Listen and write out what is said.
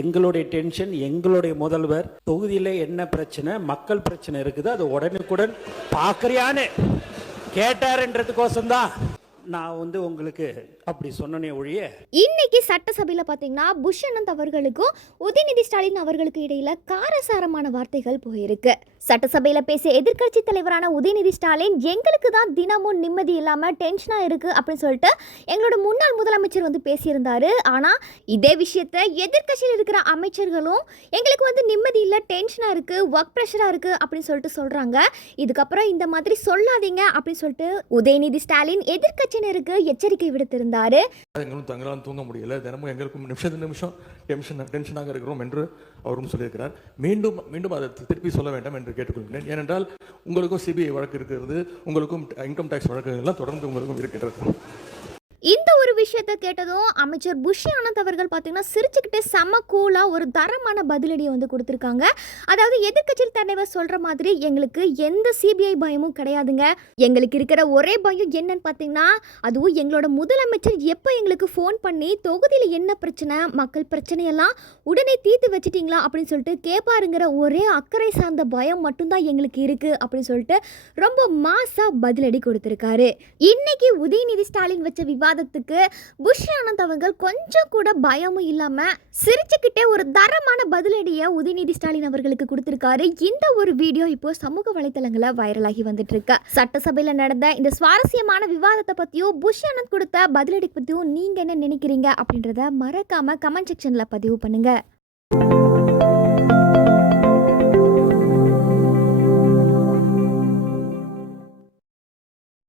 எங்களுடைய டென்ஷன், எங்களுடைய முதல்வர் தொகுதியில் என்ன பிரச்சனை, மக்கள் பிரச்சனை இருக்குது, அது உடனுக்குடன் பார்க்கறியான்னு கேட்டாருன்றதுக்கோசம் தான் நான் உங்களுக்கு அப்படி சொன்னனே ஒழிய. இன்னைக்கு சட்டசபையில் பார்த்தீங்கன்னா புஷ் அனந்த் அவர்களுக்கும் உதயநிதி ஸ்டாலின் அவர்களுக்கு இடையில காரசாரமான வார்த்தைகள் போயிருக்கு. சட்டசபையில் பேசிய எதிர்க்கட்சி தலைவரான உதயநிதி ஸ்டாலின், எங்களுக்கு தான் தினமும் நிம்மதி இல்லாமல் டென்ஷனாக இருக்குது அப்படின்னு சொல்லிட்டு எங்களோட முன்னாள் முதலமைச்சர் பேசியிருந்தாரு. ஆனால் இதே விஷயத்தை எதிர்க்கட்சியில் இருக்கிற அமைச்சர்களும் எங்களுக்கு நிம்மதி இல்லை, டென்ஷனாக இருக்குது, ஒர்க் ப்ரெஷராக இருக்குது அப்படின்னு சொல்லிட்டு சொல்கிறாங்க. இதுக்கப்புறம் இந்த மாதிரி சொல்லாதீங்க அப்படின்னு சொல்லிட்டு உதயநிதி ஸ்டாலின் எதிர்க்கட்சியினருக்கு எச்சரிக்கை விடுத்திருந்தார். எங்களும் தங்களால் தூங்க முடியல, தினமும் எங்களுக்கும் நிமிஷம் டென்ஷனாக இருக்கிறோம் என்று அவரும் சொல்லியிருக்கிறார். மீண்டும் மீண்டும் அதை திருப்பி சொல்ல வேண்டாம் என்று கேட்டுக்கொள்கிறேன். ஏனென்றால் உங்களுக்கும் சிபிஐ வழக்கு இருக்கிறது, உங்களுக்கும் இன்கம் டேக்ஸ் வழக்குகள்லாம் தொடர்ந்து உங்களுக்கும் இருக்கிறது. இந்த ஒரு விஷயத்தை கேட்டதும் அமைச்சர் புஷ் அனந்த் அவர்கள் பார்த்தீங்கன்னா சிரிச்சுக்கிட்டே செம்ம கூலாக ஒரு தரமான பதிலடியை கொடுத்துருக்காங்க. அதாவது எதிர்க்கட்சியில் தலைவர் சொல்கிற மாதிரி எங்களுக்கு எந்த சிபிஐ பயமும் கிடையாதுங்க. எங்களுக்கு இருக்கிற ஒரே பயம் என்னன்னு பார்த்தீங்கன்னா, அதுவும் எங்களோட முதலமைச்சர் எப்போ எங்களுக்கு ஃபோன் பண்ணி தொகுதியில் என்ன பிரச்சனை, மக்கள் பிரச்சனையெல்லாம் உடனே தீர்த்து வச்சிட்டிங்களா அப்படின்னு சொல்லிட்டு கேட்பாருங்கிற ஒரே அக்கறை சார்ந்த பயம் மட்டும்தான் எங்களுக்கு இருக்குது அப்படின்னு சொல்லிட்டு ரொம்ப மாசாக பதிலடி கொடுத்துருக்காரு. இன்னைக்கு உதயநிதி ஸ்டாலின் வச்ச விவாதத்துக்கு புஷ் அனந்த் அவர்கள் கொஞ்சம் கூட பயமும் இல்லாம சிரிச்சுக்கிட்டே ஒரு தரமான பதிலடியை உதயநிதி ஸ்டாலின் அவர்களுக்கு கொடுத்திருக்காரு. இந்த ஒரு வீடியோ இப்போ சமூக வலைதளங்களில் வைரலாகி வந்துட்டு இருக்கு. சட்டசபையில் நடந்த இந்த சுவாரஸ்யமான விவாதத்தை பத்தியும் புஷ் அனந்த் கொடுத்த பதிலடி பத்தியும் நீங்க என்ன நினைக்கிறீங்க அப்படின்றத மறக்காம கமெண்ட் செக்ஷன்ல பதிவு பண்ணுங்க.